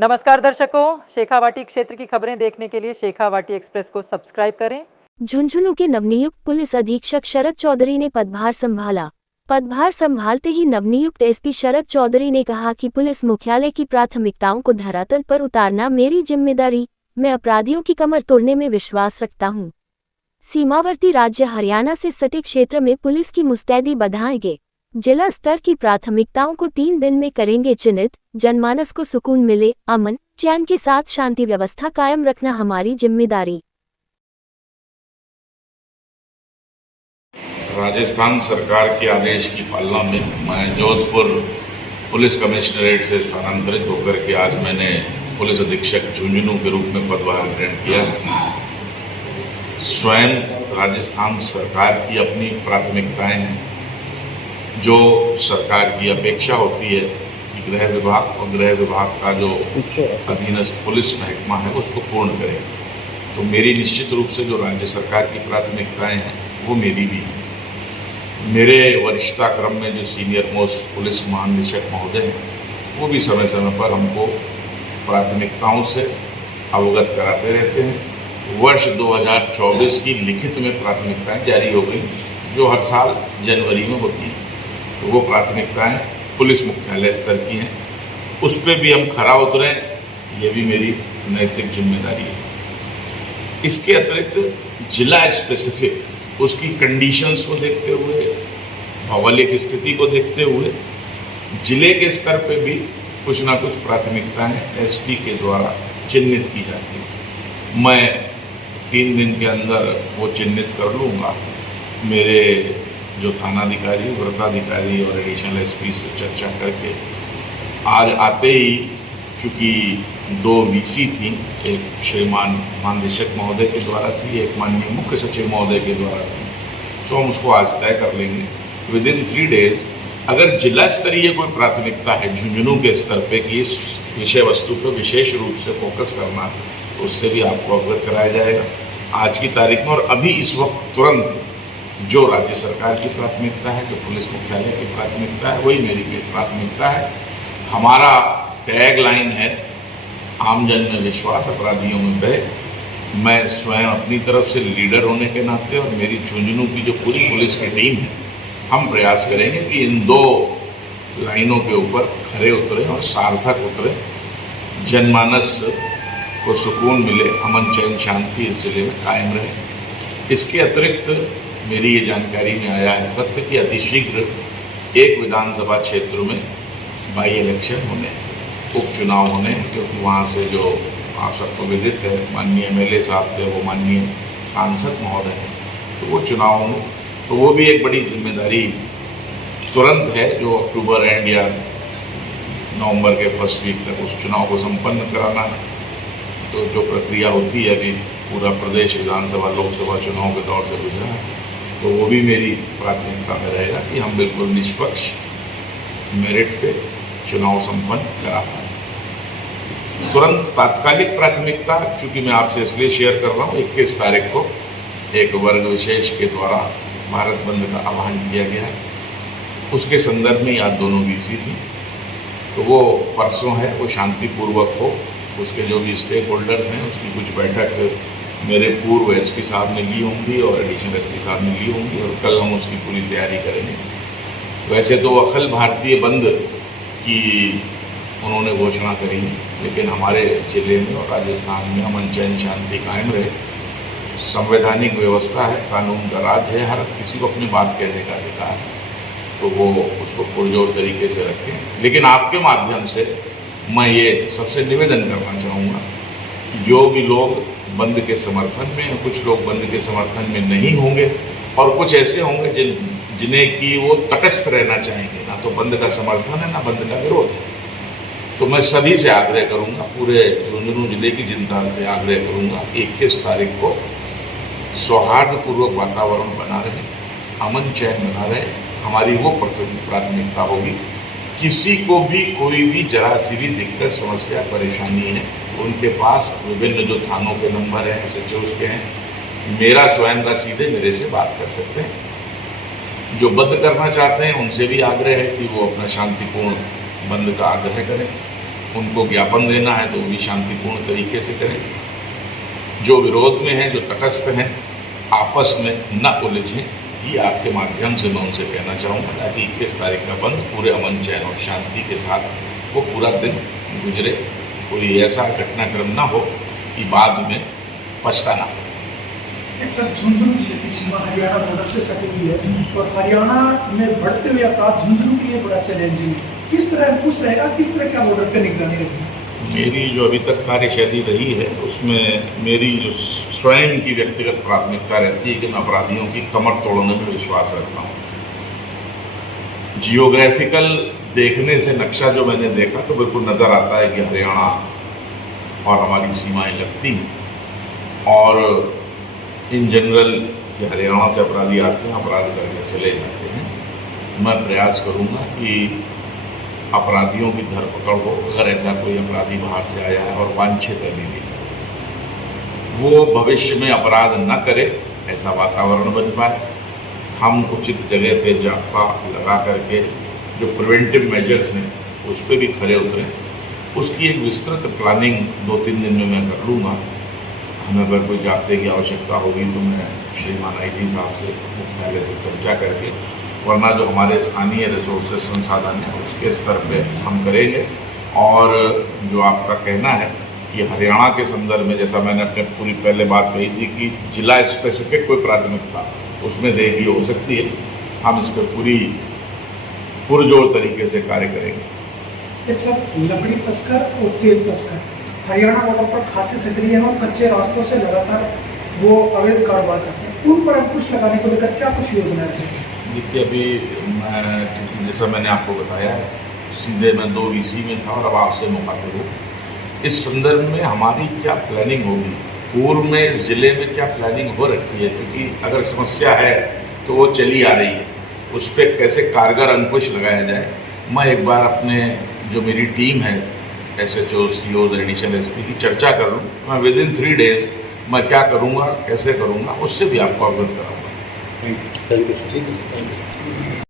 नमस्कार दर्शकों, शेखावाटी क्षेत्र की खबरें देखने के लिए शेखावाटी एक्सप्रेस को सब्सक्राइब करें। झुंझुनू के नवनियुक्त पुलिस अधीक्षक शरद चौधरी ने पदभार संभाला। पदभार संभालते ही नवनियुक्त एसपी शरद चौधरी ने कहा कि पुलिस मुख्यालय की प्राथमिकताओं को धरातल पर उतारना मेरी जिम्मेदारी। मैं अपराधियों की कमर तोड़ने में विश्वास रखता हूं। सीमावर्ती राज्य हरियाणा से सटे क्षेत्र में पुलिस की मुस्तैदी बढ़ाएंगे। जिला स्तर की प्राथमिकताओं को 3 दिन में करेंगे चिन्हित। जनमानस को सुकून मिले, अमन चैन के साथ शांति व्यवस्था कायम रखना हमारी जिम्मेदारी। राजस्थान सरकार के आदेश की पालना में मैं जोधपुर पुलिस कमिश्नरेट से स्थानांतरित होकर के आज मैंने पुलिस अधीक्षक झुंझुनू के रूप में पदभार ग्रहण किया। स्वयं राजस्थान सरकार की अपनी प्राथमिकताएं हैं, जो सरकार की अपेक्षा होती है कि गृह विभाग और गृह विभाग का जो अधीनस्थ पुलिस महकमा है उसको पूर्ण करें। तो मेरी निश्चित रूप से जो राज्य सरकार की प्राथमिकताएं हैं वो मेरी भी हैं। मेरे वरिष्ठता क्रम में जो सीनियर मोस्ट पुलिस महानिदेशक महोदय हैं वो भी समय समय पर हमको प्राथमिकताओं से अवगत कराते रहते हैं। वर्ष 2024 की लिखित में प्राथमिकताएं जारी हो गई, जो हर साल जनवरी में होती हैं। तो वो प्राथमिकताएं पुलिस मुख्यालय स्तर की हैं, उस पर भी हम खरा उतरें, ये भी मेरी नैतिक जिम्मेदारी है। इसके अतिरिक्त जिला स्पेसिफिक उसकी कंडीशंस को देखते हुए, भौगोलिक स्थिति को देखते हुए जिले के स्तर पे भी कुछ ना कुछ प्राथमिकताएं एसपी के द्वारा चिन्हित की जाती हैं। मैं 3 दिन के अंदर वो चिन्हित कर लूँगा। मेरे जो थानाधिकारी, व्रताधिकारी और एडिशनल एसपी से चर्चा करके आज आते ही, चूँकि 2 वीसी थी, एक श्रीमान महानिदेशक महोदय के द्वारा थी, एक माननीय मुख्य सचिव महोदय के द्वारा थी, तो हम उसको आज तय कर लेंगे। विदिन 3 डेज अगर जिला स्तरीय कोई प्राथमिकता है झुंझुनू के स्तर पे कि इस विषय वस्तु पर विशेष रूप से फोकस करना, तो उससे भी आपको अवगत कराया जाएगा आज की तारीख में। और अभी इस वक्त तुरंत जो राज्य सरकार की प्राथमिकता है, जो पुलिस मुख्यालय की प्राथमिकता है, वही मेरी प्राथमिकता है। हमारा टैग लाइन है, आमजन में विश्वास, अपराधियों में भय। मैं स्वयं अपनी तरफ से लीडर होने के नाते और मेरी झुंझुनू की जो पूरी पुलिस की टीम है, हम प्रयास करेंगे कि इन 2 लाइनों के ऊपर खरे उतरें और सार्थक उतरें। जनमानस को सुकून मिले, अमन चैन शांति इस जिले में कायम रहे। इसके अतिरिक्त मेरी ये जानकारी में आया है तथ्य कि अतिशीघ्र एक विधानसभा क्षेत्र में बाई इलेक्शन होने, उपचुनाव होने, क्योंकि वहाँ से जो आप सबको विदित है माननीय एमएलए साहब थे, वो माननीय सांसद महोदय हैं, तो वो चुनाव होंगे। तो वो भी एक बड़ी जिम्मेदारी तुरंत है, जो अक्टूबर एंड या नवंबर के फर्स्ट वीक तक उस चुनाव को संपन्न कराना है। तो जो प्रक्रिया होती है, अभी पूरा प्रदेश विधानसभा लोकसभा चुनाव के दौर से गुजरा है, तो वो भी मेरी प्राथमिकता में रहेगा कि हम बिल्कुल निष्पक्ष मेरिट पे चुनाव संपन्न करा पाए। तुरंत तात्कालिक प्राथमिकता, चूँकि मैं आपसे इसलिए शेयर कर रहा हूँ, 21 तारीख को एक वर्ग विशेष के द्वारा भारत बंद का आह्वान किया गया है, उसके संदर्भ में आज दोनों वीसी थी। तो वो परसों है, वो शांतिपूर्वक हो। उसके जो भी स्टेक होल्डर्स हैं उसकी कुछ बैठक मेरे पूर्व एसपी साहब ने ली होंगी और एडिशनल एसपी साहब ने ली होंगी, और कल हम उसकी पूरी तैयारी करेंगे। वैसे तो अखिल भारतीय बंद की उन्होंने घोषणा करी, लेकिन हमारे जिले में और राजस्थान में अमन चैन शांति कायम रहे। संवैधानिक व्यवस्था है, कानून का राज है, हर किसी को अपनी बात कहने का अधिकार है, तो वो उसको पुरजोर तरीके से रखें। लेकिन आपके माध्यम से मैं ये सबसे निवेदन करना चाहूँगा कि जो भी लोग बंद के समर्थन में, कुछ लोग बंद के समर्थन में नहीं होंगे और कुछ ऐसे होंगे जिन्हें कि वो तटस्थ रहना चाहेंगे, ना तो बंद का समर्थन है ना बंद का विरोध है। तो मैं सभी से आग्रह करूंगा, पूरे झुंझुनू जिले की जनता से आग्रह करूंगा, 21 तारीख को सौहार्दपूर्वक वातावरण बना रहे, अमन चैन बना रहे। हमारी वो प्राथमिकता होगी। किसी को भी कोई भी जरा सी भी दिक्कत, समस्या, परेशानी है, उनके पास विभिन्न जो थानों के नंबर हैं, SHOs के हैं, मेरा स्वयं का सीधे मेरे से बात कर सकते हैं। जो बंद करना चाहते हैं उनसे भी आग्रह है कि वो अपना शांतिपूर्ण बंद का आग्रह करें। उनको ज्ञापन देना है तो वो भी शांतिपूर्ण तरीके से करें। जो विरोध में हैं, जो तटस्थ हैं, आपस में न उलझें, ये आपके माध्यम से मैं उनसे कहना चाहूँगा, ताकि 21 तारीख का बंद पूरे अमन चैन और शांति के साथ वो पूरा दिन गुजरे। कोई ऐसा घटनाक्रम ना हो कि बाद में पछताना पड़े। एक सर, झुंझुनू जिले की सीमा हरियाणा बॉर्डर से सटी हुई है और हरियाणा में बढ़ते हुए अपराध झुंझुनू के लिए बड़ा चैलेंजिंग है। किस तरह अंकुश रहेगा, किस तरह क्या बॉर्डर पर निगरानी रहेगी? मेरी जो अभी तक कार्यशैली रही है उसमें मेरी जो स्वयं की व्यक्तिगत प्राथमिकता रहती है कि मैं अपराधियों की कमर तोड़ने में विश्वास रखता हूँ। जियोग्राफिकल देखने से नक्शा जो मैंने देखा तो बिल्कुल नज़र आता है कि हरियाणा और हमारी सीमाएं लगती हैं और इन जनरल कि हरियाणा से अपराधी आते हैं, अपराध करके चले जाते हैं। मैं प्रयास करूँगा कि अपराधियों की धरपकड़ हो। अगर ऐसा कोई अपराधी बाहर से आया है और वांछित है नहीं, वो भविष्य में अपराध न करे, ऐसा वातावरण बन पाए। हम उचित जगह पे जाप्ता लगा करके जो प्रिवेंटिव मेजर्स हैं उस पर भी खरे उतरें। उसकी एक विस्तृत प्लानिंग 2-3 दिन में मैं कर लूँगा। हमें अगर कोई जाप्ते की आवश्यकता होगी तो मैं श्रीमान IT साहब से मुख्यालय से चर्चा करके, वरना जो हमारे स्थानीय रिसोर्सेज संसाधन है उसके स्तर पे हम करेंगे। और जो आपका कहना है कि हरियाणा के संदर्भ में, जैसा मैंने अपने पूरी पहले बात कही थी कि जिला स्पेसिफिक कोई प्राथमिकता उसमें से एक ही हो सकती है, हम इस पर पूरी पुरजोर तरीके से कार्य करेंगे। एक सर, लकड़ी तस्कर और तेल तस्कर हरियाणा बॉर्डर पर खासे सक्रिय हैं और कच्चे रास्तों से लगातार वो अवैध कारोबार करते हैं। उन पर अंकुश लगाने को लेकर क्या कुछ योजनाएं हैं? देखिए, अभी मैं जैसा मैंने आपको बताया सीधे मैं 2 VC में था और अब आपसे मुखातिब हूँ। इस संदर्भ में हमारी क्या प्लानिंग होगी, पूर्व में इस जिले में क्या प्लानिंग हो रखी है, क्योंकि अगर समस्या है तो वो चली आ रही है, उस पर कैसे कारगर अंकुश लगाया जाए। मैं एक बार अपने जो मेरी टीम है SHO, COs, एडिशनल SP की चर्चा कर लूँ। मैं विदिन 3 days मैं क्या करूँगा, कैसे करूँगा, उससे भी आपको अवगत कराऊँगा। Thank you sir.